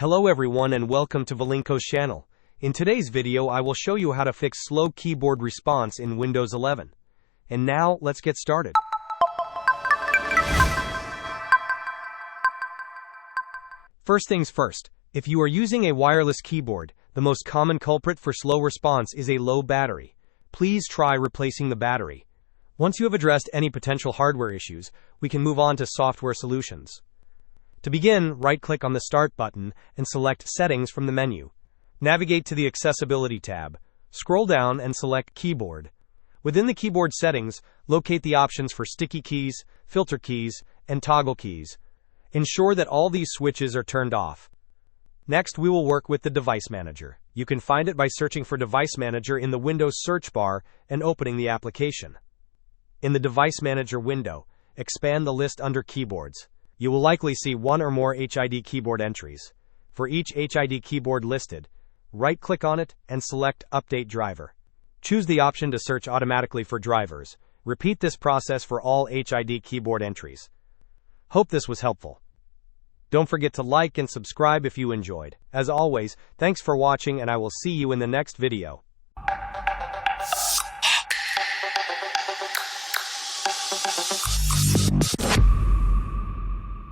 Hello everyone and welcome to Valinko's channel. In today's video I will show you how to fix slow keyboard response in Windows 11. And now, let's get started. First things first, if you are using a wireless keyboard, the most common culprit for slow response is a low battery. Please try replacing the battery. Once you have addressed any potential hardware issues, we can move on to software solutions. To begin, right-click on the Start button and select Settings from the menu. Navigate to the Accessibility tab. Scroll down and select Keyboard. Within the keyboard settings, locate the options for sticky keys, filter keys, and toggle keys. Ensure that all these switches are turned off. Next, we will work with the Device Manager. You can find it by searching for Device Manager in the Windows search bar and opening the application. In the Device Manager window, expand the list under Keyboards. You will likely see one or more HID keyboard entries. For each HID keyboard listed, right-click on it and select Update Driver. Choose the option to search automatically for drivers. Repeat this process for all HID keyboard entries. Hope this was helpful. Don't forget to like and subscribe if you enjoyed. As always, thanks for watching and I will see you in the next video.